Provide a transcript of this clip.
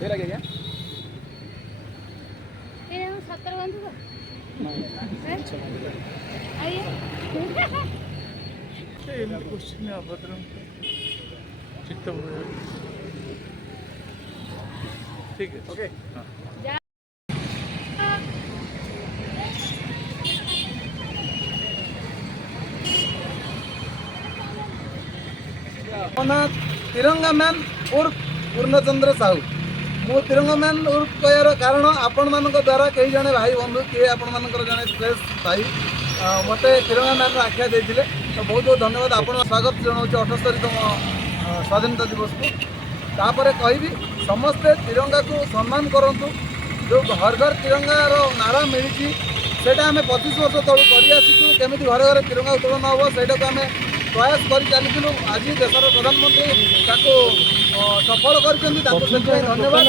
ये लगे क्या ये 17 बंद तो आइए क्वेश्चन अभद्र चित्त ठीक है ओके तिरंगा मैन उर्फ पूर्णचंद्र साहू मु तिरंगा मैन उर्फ कहर कारण आपण मान द्वारा कई जने भाई बंधु किए आपण मानकर जने प्रेस भाई मत तिरंगा मैन आख्या देते तो बहुत बहुत धन्यवाद आपण स्वागत जनाऊँ 78तम स्वाधीनता दिवस को तापर कहि समस्ते तिरंगा को सम्मान करंतु जो घर घर तिरंगार नारा मिली सेटा आम 25 वर्ष तलू करमी घर घर तिरंगा उत्तोलन हम से आम प्रयास कर चलू आज देशर प्रधानमंत्री सफल कर धन्यवाद।